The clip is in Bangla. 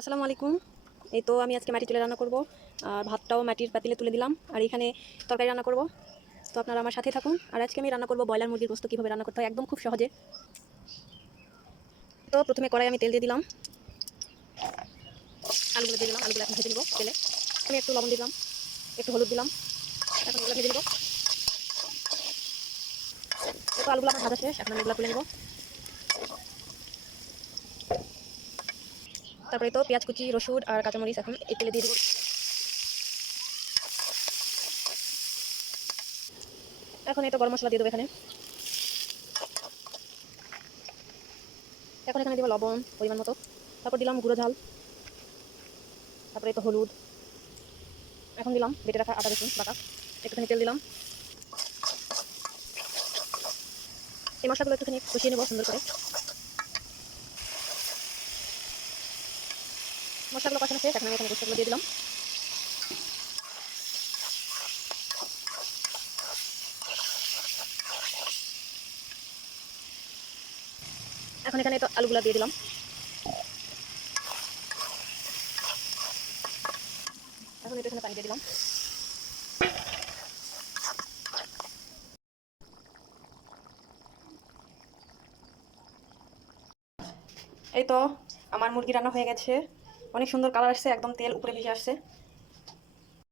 আসসালামু আলাইকুম। এই তো আমি আজকে মাটির চুলায় রান্না করব। আর ভাতটাও মাটির পাতিলে তুলে দিলাম। আর এখানে তরকারি রান্না করব। তো আপনারা আমার সাথে থাকুন। আর আজকে আমি রান্না করব ব্রয়লার মুরগির গোশত কীভাবে রান্না করতে হয় একদম খুব সহজে। তো প্রথমে কড়াই আমি তেল দিয়ে দিলাম, আলুগুলো দিয়ে দিলাম। আলুগুলো এখন ভেজে নেব তেলে। আমি একটু লবণ দিলাম, একটু হলুদ দিলাম। এখন এগুলো ভেজে নেব। তো আলুগুলো আমার ভাজা শেষ, এখন আমি এগুলো তুলে নেব। তারপরে তো পেঁয়াজ কুচি, রসুন আর কাঁচামরিচ এখন এই তেলে দিয়ে দেবো। এখন এই তো গরম মশলা দিয়ে দেবো এখানে। এখন এখানে দেবো লবণ পরিমাণ মতো, তারপর দিলাম গুঁড়ো ঝাল, তারপরে তো হলুদ। এখন দিলাম বেটে রাখা আদা রসুন বাটা, একটুখানি তেল দিলাম। এই মশলাগুলো একটুখানি কষিয়ে নেবো সুন্দর করে। মশলাগুলো কষানো শেষ, এখন আমি এখানে গোস্তগুলো দিয়ে দিলাম। এখন এখানে তো আলুগুলো দিয়ে দিলাম। এখন এটা এখানে পানি দিয়ে দিলাম। এই তো আমার মুরগি রান্না হয়ে গেছে। অনেক সুন্দর কালার আসছে, একদম তেল উপরে ভেসে আসছে।